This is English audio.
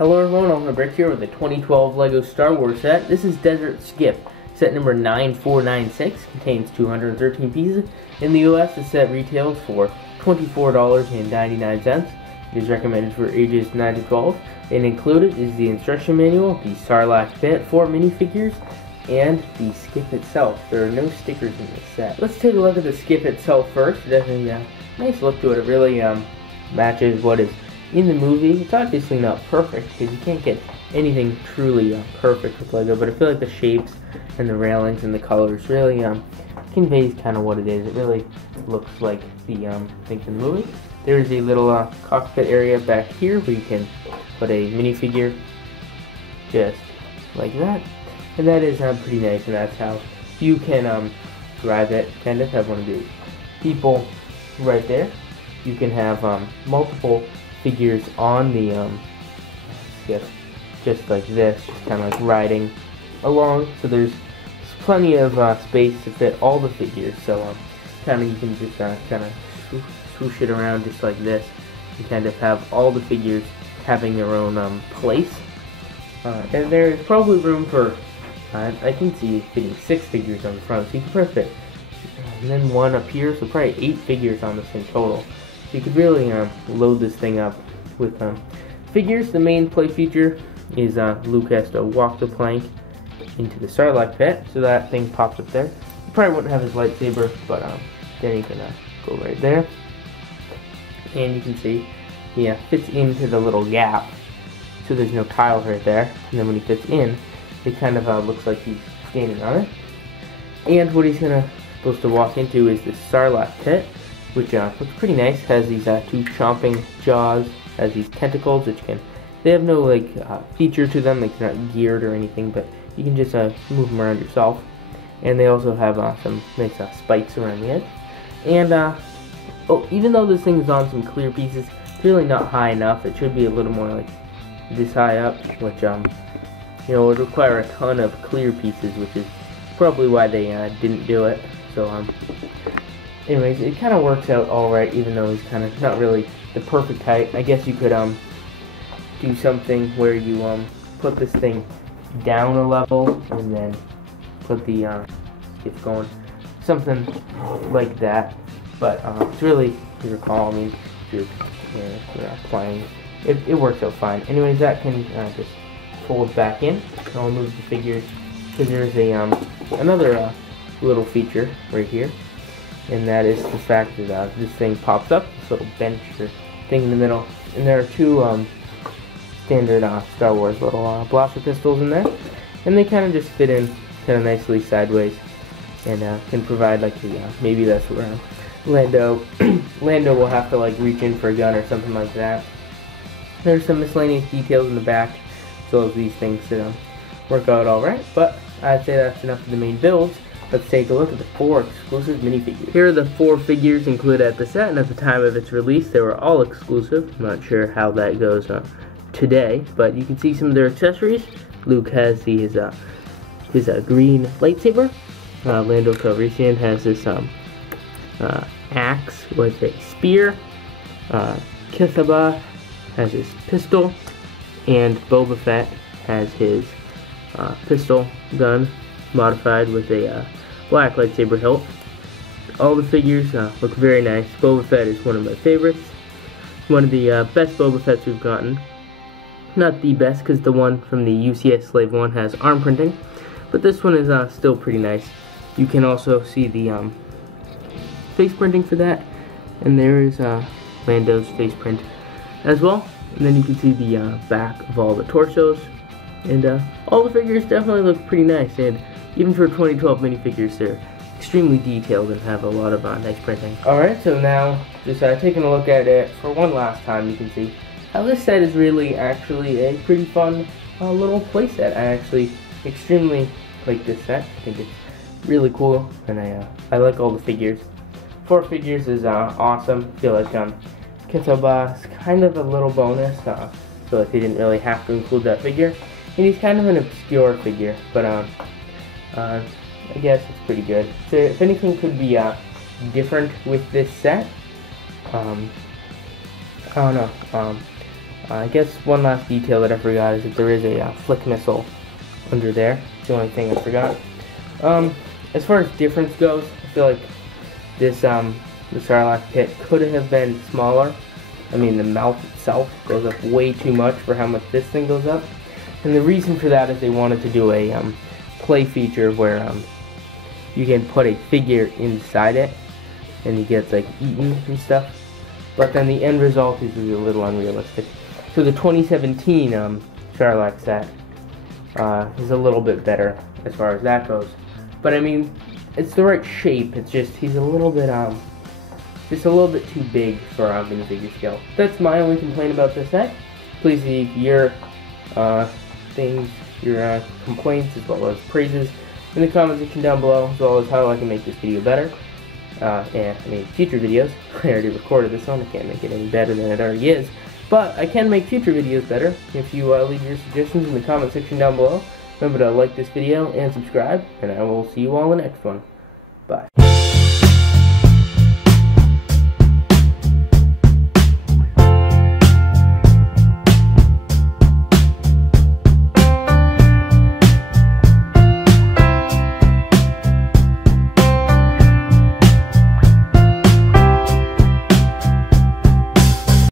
Hello everyone, I'm Rick here with the 2012 LEGO Star Wars set. This is Desert Skiff. Set number 9496, contains 213 pieces. In the US, the set retails for $24.99. It is recommended for ages 9 to 12. And included is the instruction manual, the Sarlacc pit, 4 minifigures, and the Skiff itself. There are no stickers in this set. Let's take a look at the Skiff itself first. It has a nice look to it. It really matches what is in the movie. It's obviously not perfect because you can't get anything truly perfect with LEGO, but I feel like the shapes and the railings and the colors really conveys kind of what it is. It really looks like the things in the movie. There is a little cockpit area back here where you can put a minifigure just like that, and that is pretty nice, and that's how you can drive it. Kind of have one of these people right there. You can have multiple figures on the Skiff, just like this, just kind of like riding along. So there's plenty of space to fit all the figures. So kind of you can just kind of swoosh it around just like this. You kind of have all the figures having their own place, and there's probably room for I can see fitting 6 figures on the front, so you can probably fit, and then one up here, so probably 8 figures on this thing total. You could really load this thing up with figures. The main play feature is Luke has to walk the plank into the Sarlacc pit, so that thing pops up there. You probably wouldn't have his lightsaber, but then he can go right there. And you can see he fits into the little gap, so there's no tiles right there. And then when he fits in, it kind of looks like he's standing on it. And what he's supposed to walk into is the Sarlacc pit, which looks pretty nice. Has these 2 chomping jaws, has these tentacles, which they have no feature to them, like they're not geared or anything, but you can just move them around yourself. And they also have some nice spikes around the edge. And even though this thing is on some clear pieces, it's really not high enough. It should be a little more like this high up, which would require a ton of clear pieces, which is probably why they didn't do it. So anyways, it kind of works out alright, even though he's kind of not really the perfect height. I guess you could do something where you put this thing down a level and then put the Skiff going, something like that. But it's really your call. I mean, if you're playing, it works out fine. Anyways, that can just fold back in. I'll move the figures because there's a another little feature right here. And that is the fact that this thing pops up, this little bench or thing in the middle, and there are 2 standard Star Wars little blaster pistols in there, and they kind of just fit in kind of nicely sideways, and can provide maybe that's where Lando will have to reach in for a gun or something like that. There's some miscellaneous details in the back, so these things work out alright, but I'd say that's enough of the main builds. Let's take a look at the 4 exclusive minifigures. Here are the 4 figures included at the set, and at the time of its release, they were all exclusive. I'm not sure how that goes today, but you can see some of their accessories. Luke has his green lightsaber. Lando Calrissian has this axe with a spear. Kithaba has his pistol, and Boba Fett has his pistol gun modified with a black lightsaber hilt. All the figures look very nice. Boba Fett is one of my favorites. One of the best Boba Fetts we've gotten. Not the best, because the one from the UCS Slave 1 has arm printing, but this one is still pretty nice. You can also see the face printing for that, and there is Lando's face print as well. And then you can see the back of all the torsos, and all the figures definitely look pretty nice, and even for 2012 minifigures, they're extremely detailed and have a lot of nice printing. Alright, so now, just taking a look at it for one last time, you can see how this set is really actually a pretty fun little playset. I actually extremely like this set. I think it's really cool, and I like all the figures. 4 figures is awesome. I feel like Kithaba is kind of a little bonus, so like they didn't really have to include that figure. And he's kind of an obscure figure, but I guess it's pretty good. So if anything could be different with this set, I don't know. I guess one last detail that I forgot is that there is a flick missile under there. It's the only thing I forgot. As far as difference goes, I feel like this the Sarlacc pit could have been smaller. I mean, the mouth itself goes up way too much for how much this thing goes up. And the reason for that is they wanted to do a play feature where you can put a figure inside it and he gets like eaten and stuff. But then the end result is a little unrealistic. So the 2017 Sarlacc set is a little bit better as far as that goes. But I mean, it's the right shape. It's just he's a little bit just a little bit too big for minifigure scale. That's my only complaint about this set. Please leave your your complaints as well as praises in the comment section down below, as well as how I can make this video better. And I mean, future videos. I already recorded this one. I can't make it any better than it already is. But I can make future videos better if you leave your suggestions in the comment section down below. Remember to like this video and subscribe, and I will see you all in the next one. Bye.